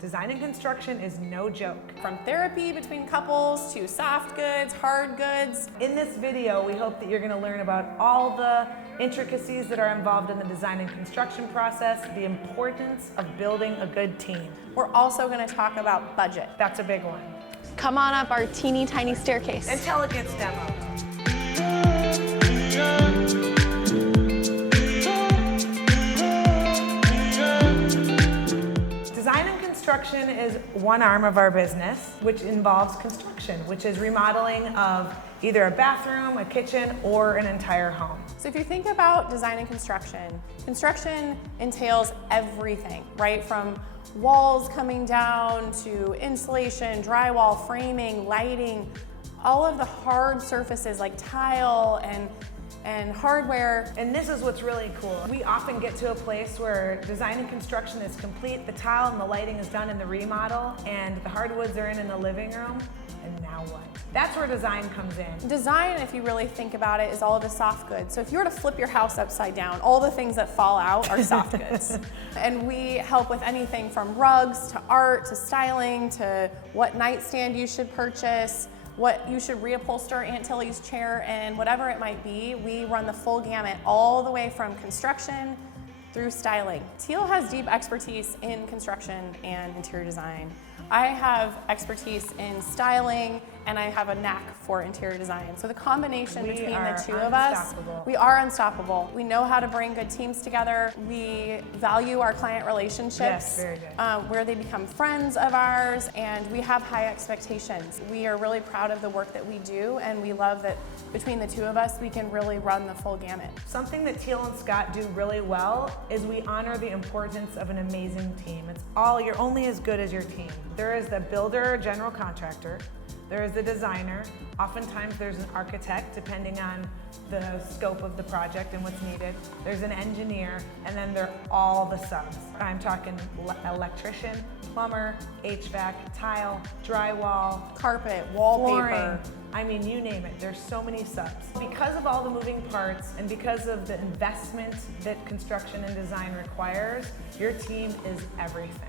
Design and construction is no joke. From therapy between couples to soft goods, hard goods. In this video, we hope that you're going to learn about all the intricacies that are involved in the design and construction process, the importance of building a good team. We're also going to talk about budget. That's a big one. Come on up our teeny tiny staircase. Until it gets demoed. Design and construction is one arm of our business, which involves construction, which is remodeling of either a bathroom, a kitchen, or an entire home. So if you think about design and construction, construction entails everything, right? From walls coming down to insulation, drywall, framing, lighting, all of the hard surfaces like tile and hardware. And this is what's really cool. We often get to a place where design and construction is complete, the tile and the lighting is done in the remodel, and the hardwoods are in the living room, and now what? That's where design comes in. Design, if you really think about it, is all of the soft goods. So if you were to flip your house upside down, all the things that fall out are soft goods. And we help with anything from rugs to art to styling to what nightstand you should purchase, what you should reupholster Aunt Tilly's chair, and whatever it might be. We run the full gamut all the way from construction through styling. Teal has deep expertise in construction and interior design. I have expertise in styling, and I have a knack for interior design. So the combination between the two of us, we are unstoppable. We know how to bring good teams together. We value our client relationships, yes, very good. Where they become friends of ours, and we have high expectations. We are really proud of the work that we do, and we love that between the two of us, we can really run the full gamut. Something that Teal and Scott do really well is we honor the importance of an amazing team. It's all, you're only as good as your team. There is the builder or general contractor, there is the designer, oftentimes there's an architect depending on the scope of the project and what's needed, there's an engineer, and then they're all the subs. I'm talking electrician, plumber, HVAC, tile, drywall, carpet, wallpaper. Flooring. I mean, you name it, there's so many subs. Because of all the moving parts and because of the investment that construction and design requires, your team is everything.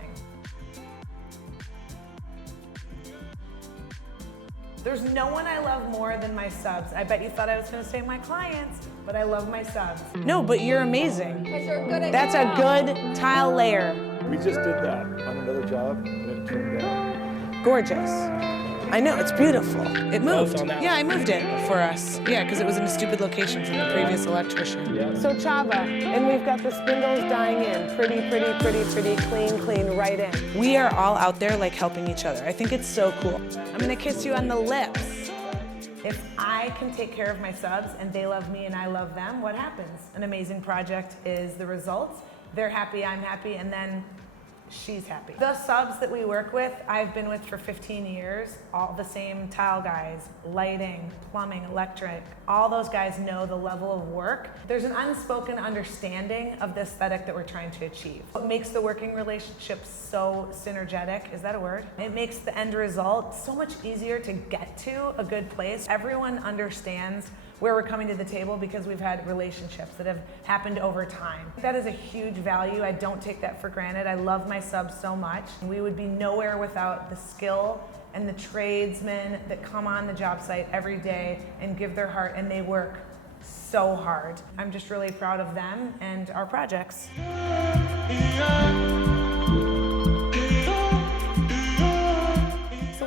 There's no one I love more than my subs. I bet you thought I was gonna say my clients, but I love my subs. No, but you're amazing. That's a good tile layer. We just did that on another job, and it turned out Gorgeous. I know, it's beautiful. It moved. Yeah, I moved it for us. Yeah, because it was in a stupid location from the previous electrician. Yeah. So Chava, and we've got the spindles dying in. Pretty, clean, right in. We are all out there like helping each other. I think it's so cool. I'm gonna kiss you on the lips. If I can take care of my subs and they love me and I love them, what happens? An amazing project is the results. They're happy, I'm happy, and then she's happy. The subs that we work with, I've been with for 15 years, all the same tile guys, lighting, plumbing, electric, all those guys know the level of work. There's an unspoken understanding of the aesthetic that we're trying to achieve. What makes the working relationship so synergetic, is that a word? It makes the end result so much easier to get to a good place. Everyone understands where we're coming to the table because we've had relationships that have happened over time. That is a huge value. I don't take that for granted. I love my subs so much. We would be nowhere without the skill and the tradesmen that come on the job site every day and give their heart, and they work so hard. I'm just really proud of them and our projects.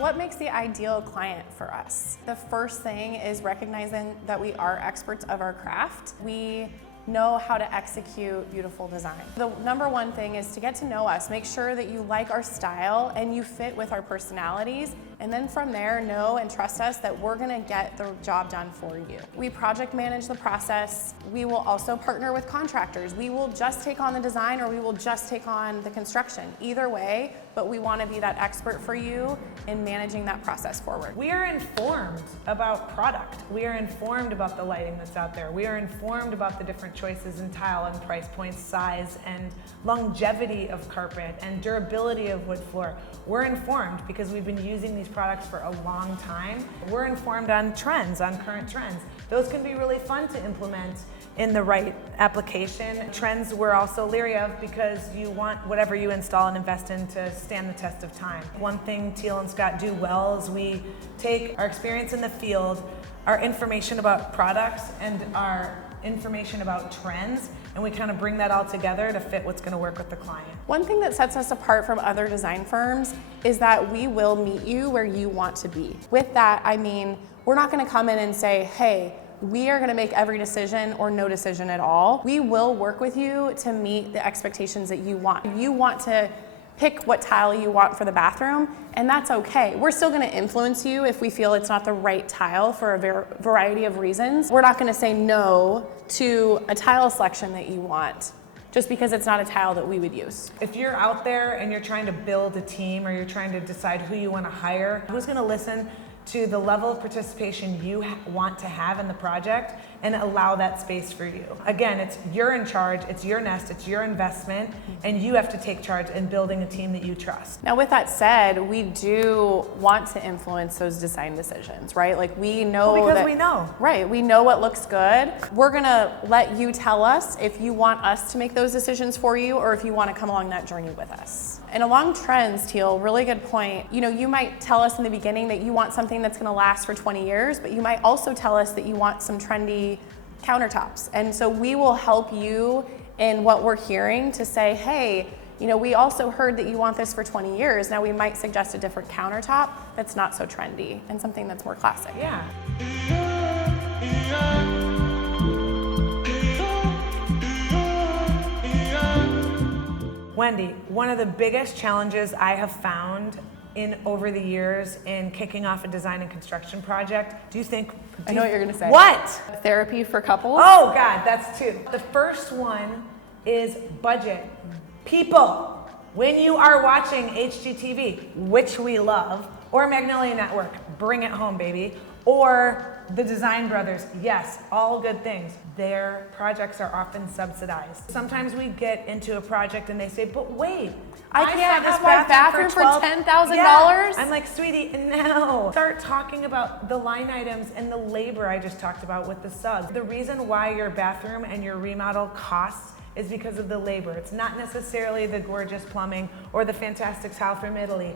What makes the ideal client for us? The first thing is recognizing that we are experts of our craft. We know how to execute beautiful design. The number one thing is to get to know us. Make sure that you like our style and you fit with our personalities. And then from there, know and trust us that we're gonna get the job done for you. We project manage the process. We will also partner with contractors. We will just take on the design or we will just take on the construction. Either way, but we wanna be that expert for you in managing that process forward. We are informed about product. We are informed about the lighting that's out there. We are informed about the different choices in tile and price points, size, and longevity of carpet and durability of wood floor. We're informed because we've been using these products for a long time. We're informed on trends, on current trends. Those can be really fun to implement in the right application. Trends we're also leery of because you want whatever you install and invest in to stand the test of time. One thing Teal and Scott do well is we take our experience in the field, our information about products, and our information about trends, and we kind of bring that all together to fit what's going to work with the client. One thing that sets us apart from other design firms is that we will meet you where you want to be. With that, I mean, we're not going to come in and say, hey, we are going to make every decision or no decision at all. We will work with you to meet the expectations that you want. You want to pick what tile you want for the bathroom, and that's okay. We're still going to influence you if we feel it's not the right tile for a variety of reasons. We're not going to say no to a tile selection that you want just because it's not a tile that we would use. If you're out there and you're trying to build a team or you're trying to decide who you want to hire, who's going to listen to the level of participation you want to have in the project and allow that space for you. Again, you're in charge, it's your nest, it's your investment, and you have to take charge in building a team that you trust. Now with that said, we do want to influence those design decisions, right? Like we know because we know. Right, we know what looks good. We're gonna let you tell us if you want us to make those decisions for you or if you want to come along that journey with us. And along trends, Teal, really good point. You know, you might tell us in the beginning that you want something that's gonna last for 20 years, but you might also tell us that you want some trendy countertops. And so we will help you in what we're hearing to say, hey, you know, we also heard that you want this for 20 years. Now we might suggest a different countertop that's not so trendy and something that's more classic. Yeah. Wendy, one of the biggest challenges I have found over the years in kicking off a design and construction project, I know what you're gonna say. What? Therapy for couples? Oh God, that's two. The first one is budget. People, when you are watching HGTV, which we love, or Magnolia Network, bring it home, baby, or the Design Brothers, yes, all good things. Their projects are often subsidized. Sometimes we get into a project and they say, but wait, I can't have my bathroom for $10,000? Yeah. I'm like, sweetie, no. Start talking about the line items and the labor I just talked about with the subs. The reason why your bathroom and your remodel costs is because of the labor. It's not necessarily the gorgeous plumbing or the fantastic tile from Italy.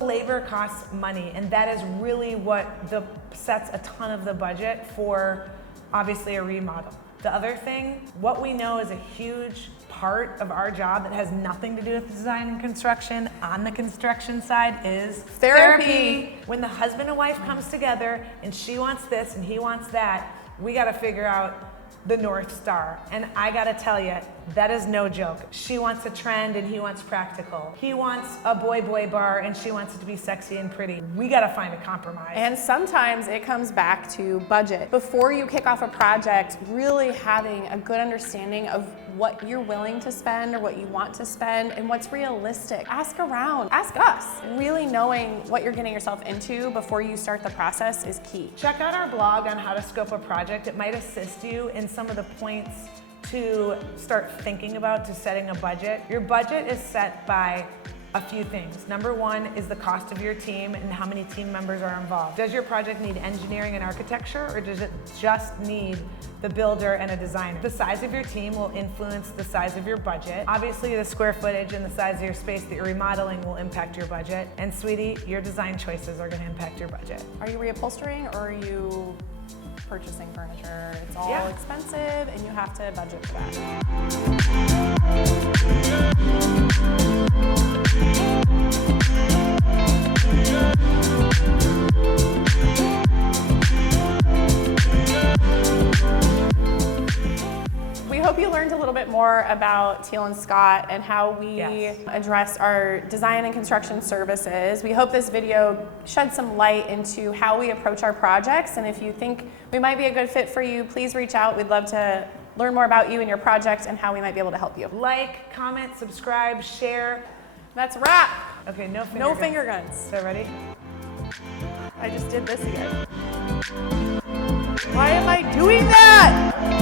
Labor costs money, and that is really what sets a ton of the budget for obviously a remodel. The other thing, what we know is a huge part of our job that has nothing to do with design and construction on the construction side is therapy. When the husband and wife comes together and she wants this and he wants that, we gotta figure out the North Star. And I gotta tell you, that is no joke. She wants a trend and he wants practical. He wants a boy bar and she wants it to be sexy and pretty. We gotta find a compromise. And sometimes it comes back to budget. Before you kick off a project, really having a good understanding of what you're willing to spend or what you want to spend and what's realistic. Ask around, ask us. Really knowing what you're getting yourself into before you start the process is key. Check out our blog on how to scope a project. It might assist you in some of the points to start thinking about to setting a budget. Your budget is set by a few things. Number one is the cost of your team and how many team members are involved. Does your project need engineering and architecture, or does it just need the builder and a designer? The size of your team will influence the size of your budget. Obviously, the square footage and the size of your space that you're remodeling will impact your budget. And sweetie, your design choices are gonna impact your budget. Are you reupholstering or are you purchasing furniture? It's all expensive and you have to budget for that. We hope you learned a little bit more about Teal and Scott and how we address our design and construction services. We hope this video shed some light into how we approach our projects, and if you think we might be a good fit for you, please reach out. We'd love to learn more about you and your project and how we might be able to help you. Like, comment, subscribe, share. That's a wrap. Okay, no finger guns. So ready? I just did this again. Why am I doing that?